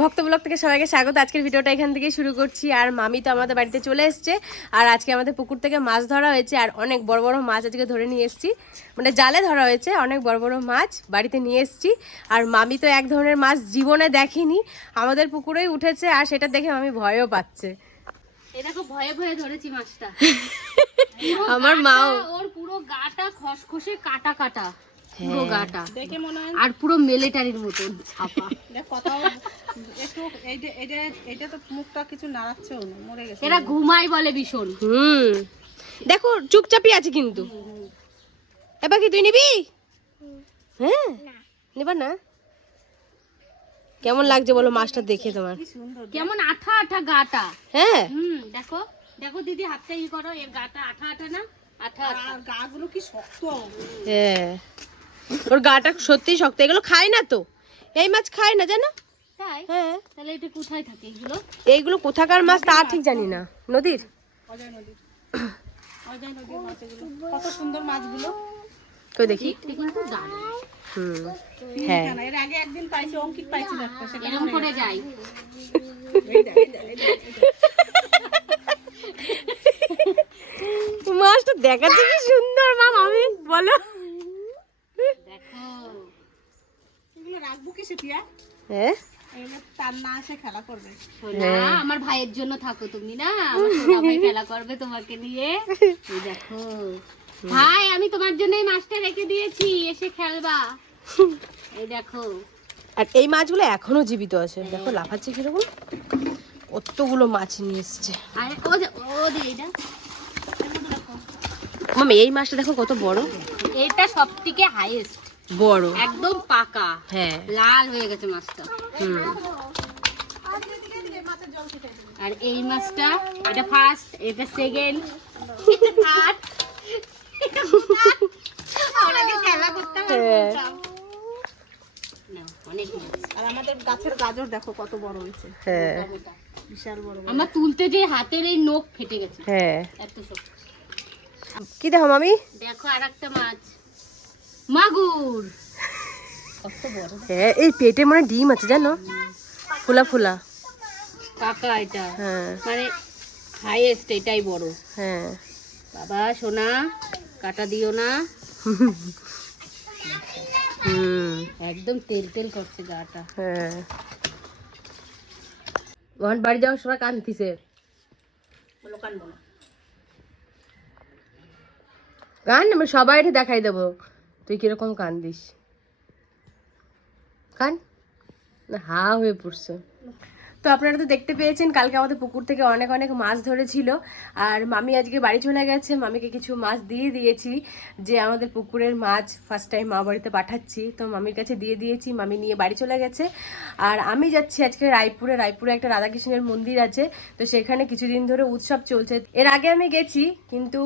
ভক্ত ব্লগ থেকে সবাইকে স্বাগত। আজকের ভিডিওটা এখান থেকে শুরু করছি। আর মামি তো আমাদের বাড়িতে চলে এসছে। আর আজকে আমাদের পুকুর থেকে মাছ ধরা হয়েছে, আর অনেক বড় বড় মাছ আজকে ধরে নিয়ে এসেছি, মানে জালে ধরা হয়েছে। অনেক বড় বড় মাছ বাড়িতে নিয়ে এসেছি। আর মামি তো এক ধরনের মাছ জীবনে দেখেনি, আমাদের পুকুরেই উঠেছে, আর সেটা দেখে মামি ভয়ও পাচ্ছে। এই দেখো ভয়ে ভয়ে ধরেছি মাছটা। আমার মাও ওর পুরো গাটা খসখসে কাটা কাটা, পুরো গাটা দেখে মনে হয় আর পুরো মিলিটারির মতন ছাপা। কথাও একটু এইটা তো মুখটা কিছু নাড়াচ্ছেও না, মরে গেছে। এরা ঘুমাই বলে ভীষণ। দেখো চুপচাপই আছে কিন্তু। এবার কি তুই নিবি? হ্যাঁ নিবা না? কেমন লাগছে বলো মাছটা দেখে তোমার? কেমন আঠা আঠা গাটা। হ্যাঁ দেখো দেখো দিদি হাতটা ই করো, এর গাটা আঠা আঠা না, আঠা আঠা। আর গাগুলো কি শক্ত। হ্যাঁ ওর গাটা সত্যি শক্ত। এগুলো খায় না তো, এই মাছ খায় না জানো? তাই? হ্যাঁ। তাহলে এটা কোথায় থাকে এগুলো? এইগুলো কোথাকার মাছ তা ঠিক জানি না। নদীর অজয় নদীর মাছ এগুলো। কত সুন্দর মাছগুলো। কই দেখি। দেখতে কিন্তু দারুণ। হ্যাঁ এর আগে একদিন পাইছি, অঙ্কিত পাইছিল একটা, সেটা এরকম করে যাই। মাছটা দেখাচ্ছে কি সুন্দর মা, মামি বলো। দেখো এগুলো রাখবো কি সেটিয়া? হ্যাঁ এগুলো তার না এসে খেলা করবে। সোনা, আমার ভাইয়ের জন্য থাকো তুমি না, আমার সোনা ভাই খেলা করবে তোমাকে নিয়ে। এই দেখো ভাই, আমি তোমার জন্যই মাছটা রেখে দিয়েছি, এসে খেলবা। এই দেখো আর এই মাছগুলো এখনো জীবিত আছে, দেখো লাফাচ্ছে কিরকম। কতগুলো মাছ নিয়ে এসছে আর ও দে এটা। মামি। এই মাছটা দেখো কত বড়। এটা সবথেকে হাইয়েস্ট বড়, একদম পাকা। হ্যাঁ লাল হয়ে গেছে মাছটা। আর এই মাছটা, এটা ফার্স্ট, এটা সেকেন্ড, এটা থার্ড। ওনাকে খেলা করতে হবে বলতাম। না, অনেক মাছ। আর আমাদের গাছের গাজর দেখো কত বড় হয়েছে, হ্যাঁ বিশাল বড়। আমার তুলতে যে হাতের এই নখ ফেটে গেছে, হ্যাঁ। এত শক্ত। কি দেখো মামি? দেখো আরেকটা মাছ, মাগুর। কত বড়, হ্যাঁ এই পেটে মনে হয় ডিম আছে জানো, ফুলা ফুলা। পাকা এটা, হ্যাঁ মানে হাইয়েস্ট এটাই বড়। হ্যাঁ বাবা সোনা, কাটা দিও না। একদম তেল তেল করছে গাটা। হ্যাঁ ওখান বাড়ি যাওয়ার সময় কাঁদতিছে। বলো কানবো না। কান আমি সবাই দেখাই দেবো তুই কিরকম কান্দিস। কান না, হা হয়ে পড়ছে। তো আপনারা তো দেখতে পেয়েছেন কালকে আমাদের পুকুর থেকে অনেক অনেক মাছ ধরেছিল। আর মামি আজকে বাড়ি চলে গেছে, মামিকে কিছু মাছ দিয়ে দিয়েছি, যে আমাদের পুকুরের মাছ ফার্স্ট টাইম মা বাড়িতে পাঠাচ্ছি, তো মামির কাছে দিয়ে দিয়েছি, মামি নিয়ে বাড়ি চলে গেছে। আর আমি যাচ্ছি আজকে রায়পুরে একটা রাধাকৃষ্ণের মন্দির আছে, তো সেখানে কিছুদিন ধরে উৎসব চলছে। এর আগে আমি গেছি, কিন্তু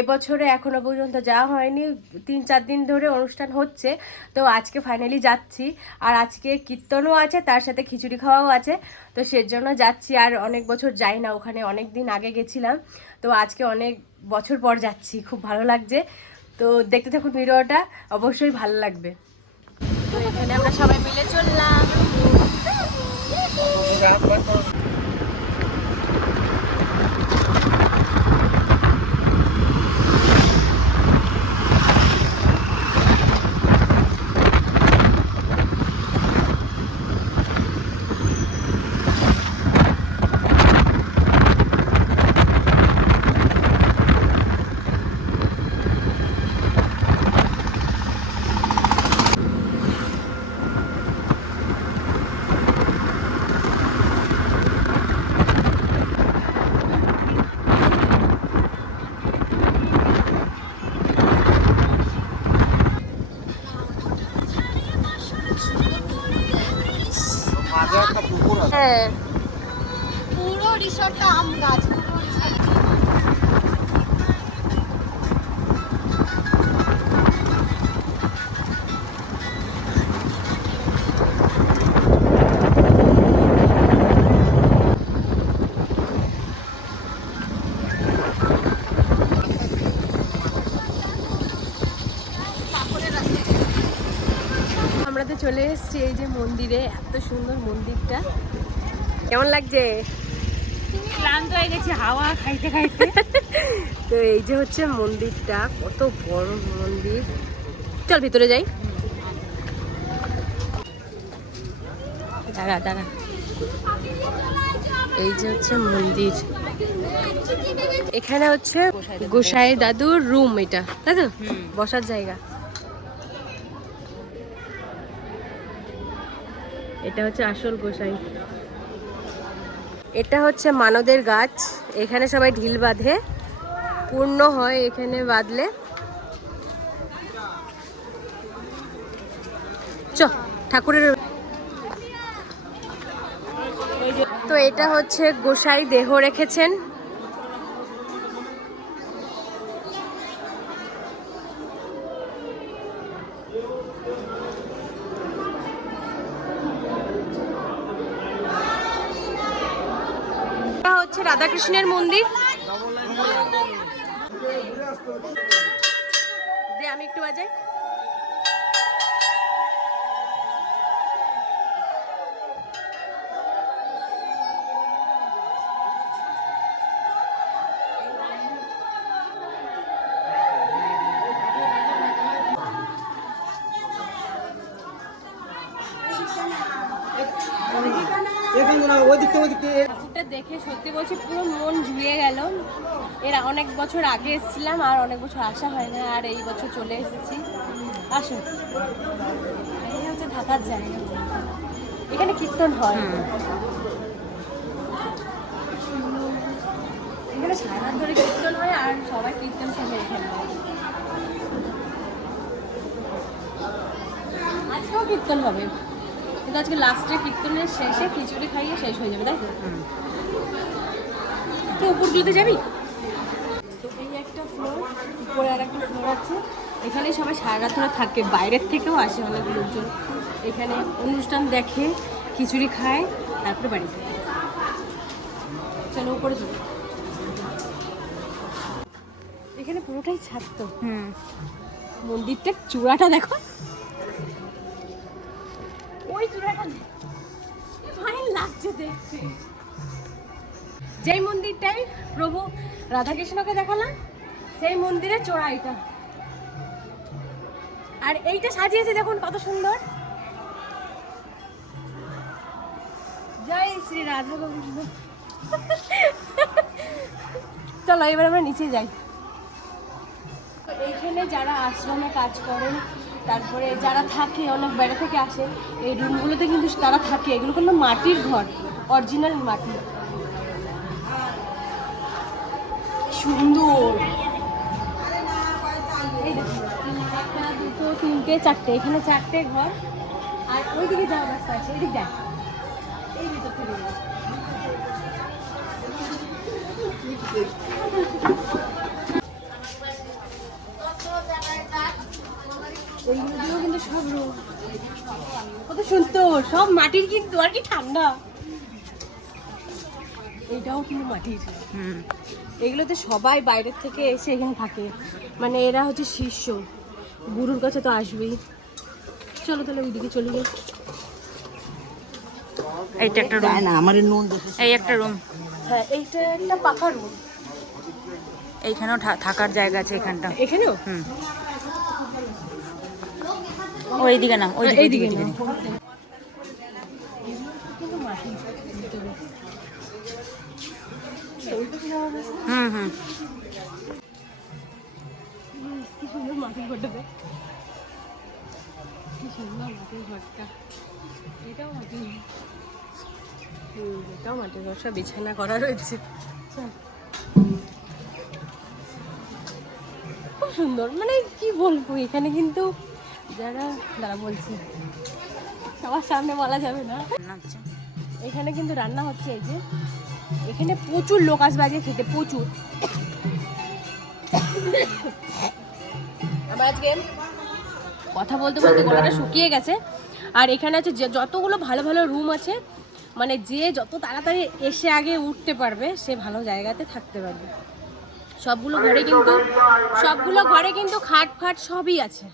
এবছরে এখনো পর্যন্ত যাওয়া হয়নি। 3-4 দিন ধরে অনুষ্ঠান হচ্ছে, তো আজকে ফাইনালি যাচ্ছি। আর আজকে কীর্তনও আছে, তার সাথে খিচুড়ি খাওয়াও আছে, তো সেজন্য যাচ্ছি। আর অনেক বছর যাই না ওখানে, অনেক দিন আগে গেছিলাম, তো আজকে অনেক বছর পর যাচ্ছি, খুব ভালো লাগছে। তো দেখতে থাকুন ভিডিওটা, অবশ্যই ভালো লাগবে। তো এখানে আমরা সবাই মিলে চললাম। হ্যাঁ পুরো রিসর্টটা আম গাছ। আমরা তো চলে এসেছি এই যে মন্দিরে, এত সুন্দর মন্দিরটা। কেমন লাগছে? ক্লান্ত হয়ে গেছি হাওয়া খাইতে খাইতে। তো এই যে হচ্ছে মন্দিরটা, কত বড় মন্দির। চল ভিতরে যাই। দাঁড়া দাঁড়া, এই যে হচ্ছে মন্দির। এখানে হচ্ছে গোসাই দাদুর রুম, এটা তাই তো, বসার জায়গা। এটা হচ্ছে আসল গোসাই। এটা হচ্ছে মানদের গাছ, এখানে সবাই ঢিল বাঁধে, পূর্ণ হয় এখানে বাঁধলে। চ ঠাকুরের। তো এটা হচ্ছে গোসাই দেহ রেখেছেন। এটা হচ্ছে রাধাকৃষ্ণের মন্দির। আমি একটু বাজাই। ঠাকুরটা দেখে সত্যি বলছি পুরো মন জুড়িয়ে গেল। এর অনেক বছর আগে এসেছিলাম, আর অনেক বছর আসা হয় না, আর এই বছর চলে এসেছি। আসুন, এখানে হচ্ছে থাকার জায়গা, এখানে কীর্তন হয়। এখানে সারা রাত ধরে কীর্তন হয়, আর সবাই কীর্তন শুনে এখানে। আজকেও কীর্তন হবে, কিন্তু আজকে লাস্টে কীর্তনের শেষে খিচুড়ি খাইয়ে শেষ হয়ে যাবে, তাই তো? তুই উপরগুলোতে যাবি? তো এই একটা ফ্লোর, উপরে আর একটা ফ্লোর আছে। এখানে সবাই সারা রাত ধরে থাকে, বাইরের থেকেও আসে অনেক লোকজন। এখানে অনুষ্ঠান দেখে, খিচুড়ি খায়, তারপরে বাড়ি যায়। চলো উপরে চলো। এখানে পুরোটাই ছাদ তো। মন্দিরটার চূড়াটা দেখো, ওই চূড়াটা ফাইন লাগছে দেখতে। যেই মন্দিরটাই প্রভু রাধাকৃষ্ণকে দেখালাম, সেই মন্দিরের চূড়া এটা। আর এইটা সাজিয়েছে দেখুন কত সুন্দর। জয় শ্রী রাধা গোবিন্দ। চলো এবার আমরা নিচে যাই। এইখানে যারা আশ্রমে কাজ করেন, তারপরে যারা থাকে, অনেক বাইরে থেকে আসে, এই রুমগুলোতে কিন্তু তারা থাকে। এগুলো কিন্তু মাটির ঘর, অরিজিনাল মাটি, সুন্দর। এই দেখুন, একটা দুটো তিনটে চারটে, এখানে চারটে ঘর। আর ওইদিকে যাওয়ার রাস্তা আছে, এদিক দেখ, এই ভিতর থেকে। এইগুলো কিন্তু সব রুম, কত সুন্দর, সব মাটির, কিন্তু আর কি ঠান্ডা। এইটাও কিন্তু মাটির। এগুলোতে সবাই বাইরের থেকে এসে এখানে থাকে, মানে এরা হচ্ছে শিষ্য, গুরুর কাছে তো আসবেই। চলো তাহলে ওইদিকে চলে যাই। এইটা একটা রুম না, আমার নুন, এই একটা রুম। হ্যাঁ, এইটা একটা পাকা রুম। এইখানেও থাকার জায়গা আছে, এখানটা। এখানেও? ওইদিকে না, এইদিকে না। কি সুন্দর মাটির ঘরটা, কি সুন্দর মাটির ঘরটা। এটাও মাটি, এটাও মাটির ঘর, সব বিছানা করা রয়েছে। খুব সুন্দর, মানে কি বলবো। এখানে কিন্তু যারা যারা বলছি, সবার সামনে বলা যাবে না। এখানে কিন্তু রান্না হচ্ছে। এই যে এখানে প্রচুর লোক আসবে আজকে খেতে, প্রচুর। আবার আজকে কথা বলতে বলতে গলাটা শুকিয়ে গেছে। আর এখানে আছে যতগুলো ভালো ভালো রুম আছে, মানে যে যত তাড়াতাড়ি এসে আগে উঠতে পারবে, সে ভালো জায়গাতে থাকতে পারবে। সবগুলো ঘরে কিন্তু খাট ফাট সবই আছে।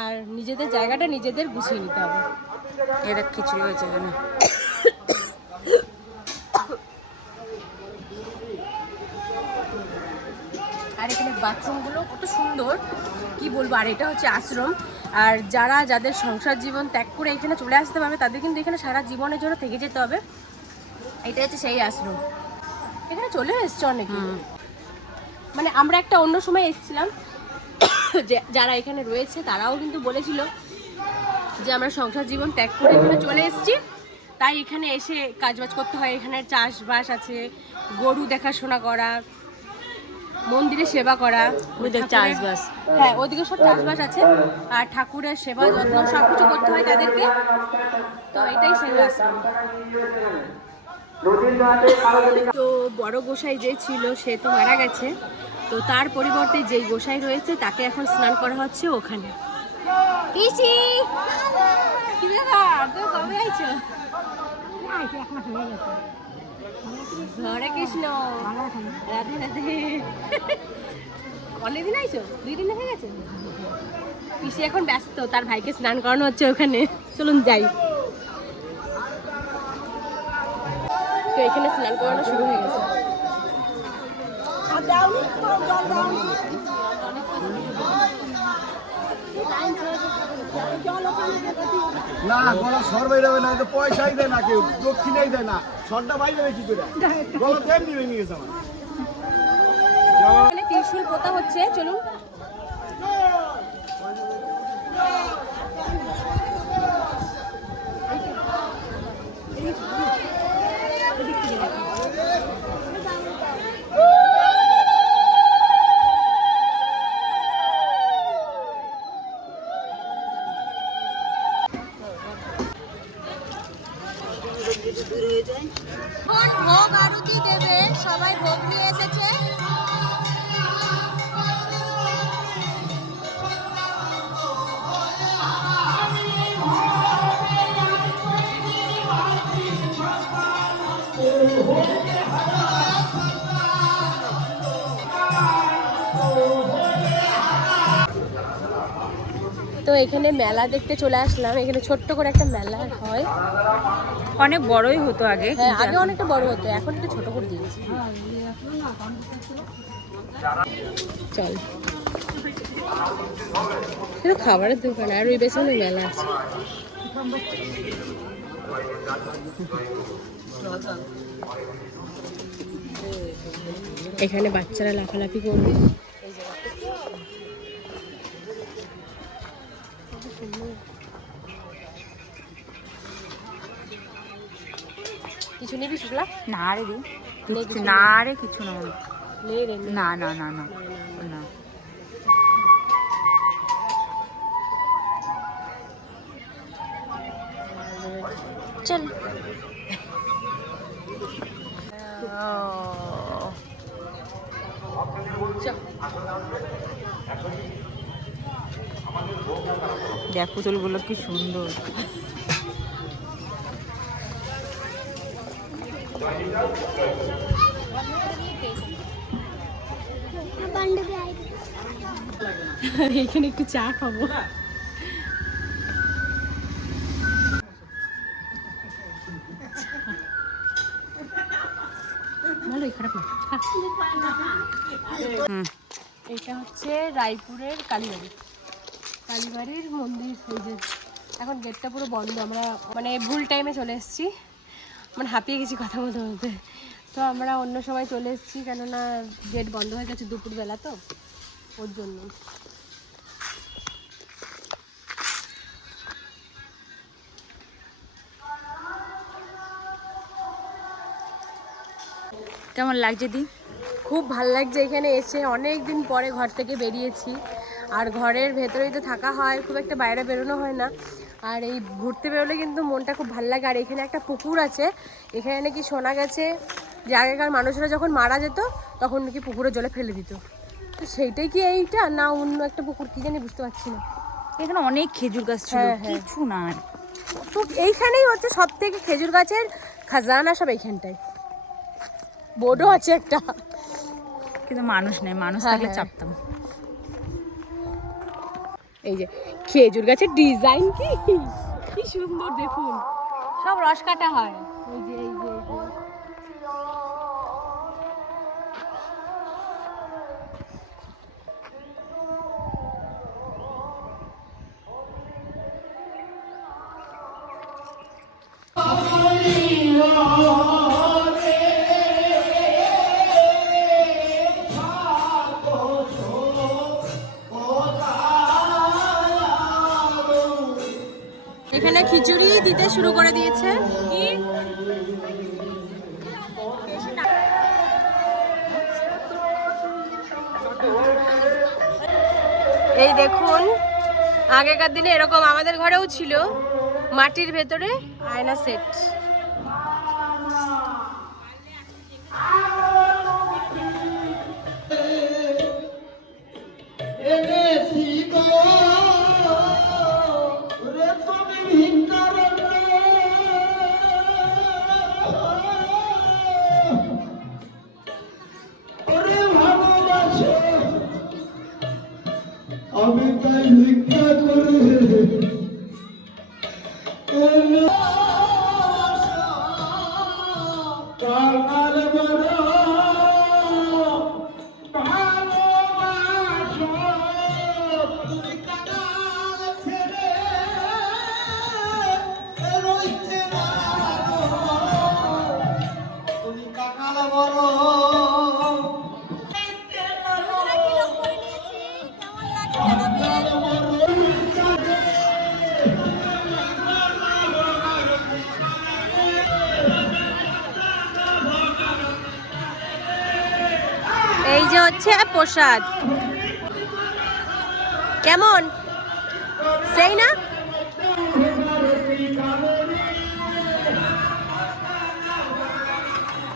আর নিজেদের জায়গাটা নিজেদের গুছিয়ে নিতে হবে। এদের খিচুড়ি হয়েছে এখানে। আর এখানে বাথরুমগুলো কত সুন্দর, কি বলবো। আর এটা হচ্ছে আশ্রম, আর যাদের সংসার জীবন ত্যাগ করে এখানে চলে আসতে পারবে তাদের কিন্তু এখানে সারা জীবনের জন্য থেকে যেতে হবে। এটা হচ্ছে সেই আশ্রম, এখানে চলে এসছে অনেকে। মানে আমরা একটা অন্য সময় এসেছিলাম, যে যারা এখানে রয়েছে তারাও কিন্তু বলেছিল যে আমরা সংসার জীবন ত্যাগ করে এখানে চলে এসেছি, তাই এখানে এসে কাজবাজ করতে হয়। এখানে চাষবাস আছে, গরু দেখাশোনা করা, মন্দিরে সেবা করা, চাষবাস, হ্যাঁ ওদিকে সব চাষবাস আছে, আর ঠাকুরের সেবা যত্ন সবকিছু করতে হয় তাদেরকে। তো এটাই সেই আশ্রম। তো বড় গোসাই যে ছিল সে তো মারা গেছে, তো তার পরিবর্তে যেই গোসাই রয়েছে তাকে এখন স্নান করা হচ্ছে ওখানে। পিসি কি ব্যাপার, তুমি কবে আইছো? হরে কৃষ্ণ, রাধে রাধে। অনেকদিন আইছো? 2 দিন হয়ে গেছে। পিসি এখন ব্যস্ত, তার ভাইকে স্নান করানো হচ্ছে ওখানে। চলুন যাই। তো এখানে স্নান করানো শুরু হয়ে গেছে। না গলা সর বাইরে না, তো পয়সাই দেয় না, কেউ দক্ষিণেই দেয় না, সরটা বাইরে যাবে কি করে? গলা তেমনি ভেঙে গেছে আমার। এখানে ত্রিশূল পোতা হচ্ছে, চলুন। ভোগ আরতি দেবে, সবাই ভোগ নিয়ে এসেছে। তো এখানে মেলা দেখতে চলে আসলাম। এখানে ছোট্ট করে একটা মেলা হয়, অনেক বড়ই হতো আগে। হ্যাঁ আগে অনেকটা বড় হতো, এখন একটু ছোট করে দিয়েছে। চল, এটা খাবারের দোকান, আর ওই পেছনে মেলা আছে। এখানে বাচ্চারা লাফালাফি করবে। কিছু নিবি শুক্লা? না রে দি, না রে কিছু না, নে রে, না না না না না। চল। দেখ পুতুলগুলো কি সুন্দর। এখানে একটু চা খাবো। ভালোই, খারাপ না। এটা হচ্ছে রায়পুরের কালীবাড়ির মন্দির। এই যে এখন গেটটা পুরো বন্ধ, আমরা মানে ভুল টাইমে চলে এসেছি, মানে হাঁপিয়ে গেছি কথা বলতে বলতে। তো আমরা অন্য সময় চলে এসেছি, কেননা গেট বন্ধ হয়ে গেছে দুপুরবেলা, তো ওর জন্য। কেমন লাগছে দি? খুব ভাল লাগছে এখানে এসে, অনেক দিন পরে ঘর থেকে বেরিয়েছি। আর ঘরের ভেতরেই তো থাকা হয়, খুব একটা বাইরে বেরোনো হয় না। আর এই ঘুরতে বেরোলে কিন্তু মনটা খুব ভালো লাগে। আর এখানে একটা পুকুর আছে, এখানে নাকি শোনা গেছে যে আগেকার মানুষরা যখন মারা যেত তখন নাকি পুকুরে জলে ফেলে দিত। তো সেইটাই কি এইটা, না অন্য একটা পুকুর, কি জানি বুঝতে পারছি না। এখানে অনেক খেজুর গাছ ছিল, হ্যাঁ, হ্যাঁ। কিছু না। তো এইখানেই হচ্ছে সব থেকে খেজুর গাছের খাজানা, সব এইখানটায়। বোর্ডও আছে একটা, কিন্তু মানুষ নেই, মানুষ হ্যাঁ, থাকলে হ্যাঁ। চাপতাম। এই যে খেজুর গাছের ডিজাইন কি কি সুন্দর দেখুন, সব রস কাটা হয়। এই যে এই যে এই যে এখানে খিচুড়ি দিতে শুরু করে দিয়েছে। কি এই দেখুন, আগেকার দিনে এরকম আমাদের ঘরেও ছিল, মাটির ভেতরে আয়না সেট। আমি তাই ভিক্ষা করে কাঙাল বড় ভালোবাসো, তুমি কাঙাল ছেড়ে রইতে না গো, তুমি কাঙাল বড়। এই যে হচ্ছে প্রসাদ, কেমন সেই না?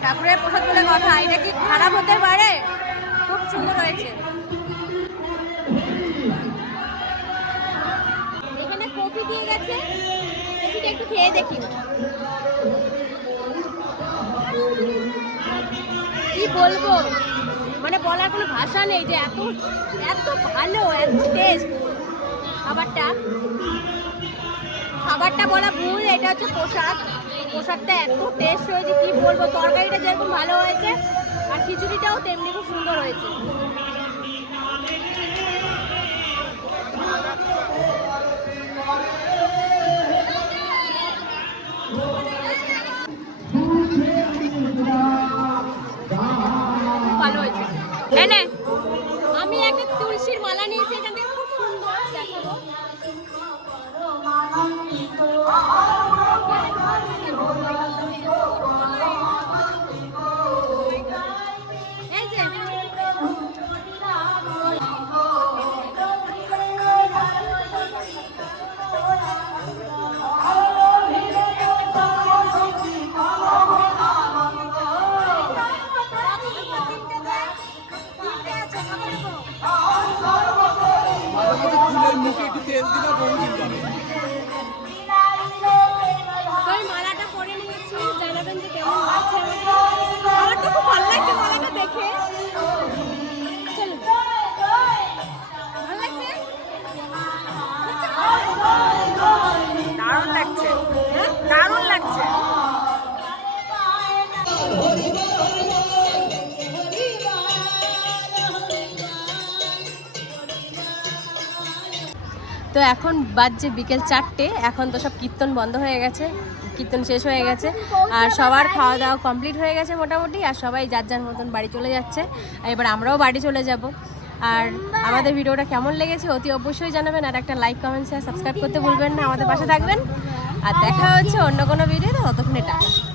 ঠাকুরের প্রসাদ বলে কথা, এটা কি খারাপ হতে পারে? খুব সুন্দর হয়েছে। এখানে কফি দিয়ে গেছে, কফিটা একটু খেয়ে দেখি। কি বলবো, মানে বলার কোনো ভাষা নেই যে এত এত ভালো, এত টেস্ট খাবারটা বলা ভুল। এটা হচ্ছে প্রসাদ, প্রসাদটা এত টেস্ট হয়েছে কি বলবো। তরকারিটা যেরকম ভালো হয়েছে আর খিচুড়িটাও তেমনি খুব সুন্দর হয়েছে। ভালো হয়েছে। আমি একটা তুলসীর মালা নিয়েছি, এটা খুব সুন্দর, দেখাবো। এই যে মালাটা পরে নিয়েছি, জানাবেন যে কেমন লাগছে আমাকে। আমার তো খুব ভালো লাগছে মালাটা দেখে। চলো, ভালো লাগছে, দারুণ লাগছে, দারুণ লাগছে। তো এখন বাজছে বিকেল 4টে, এখন তো সব কীর্তন বন্ধ হয়ে গেছে, কীর্তন শেষ হয়ে গেছে, আর সবার খাওয়া দাওয়া কমপ্লিট হয়ে গেছে মোটামুটি, আর সবাই যার যার মতন বাড়ি চলে যাচ্ছে। আর এবার আমরাও বাড়ি চলে যাব। আর আমাদের ভিডিওটা কেমন লেগেছে অতি অবশ্যই জানাবেন, আর একটা লাইক, কমেন্ট, শেয়ার, সাবস্ক্রাইব করতে ভুলবেন না। আমাদের পাশে থাকবেন, আর দেখা হচ্ছে অন্য কোনো ভিডিওতে। ততক্ষণে টাটা।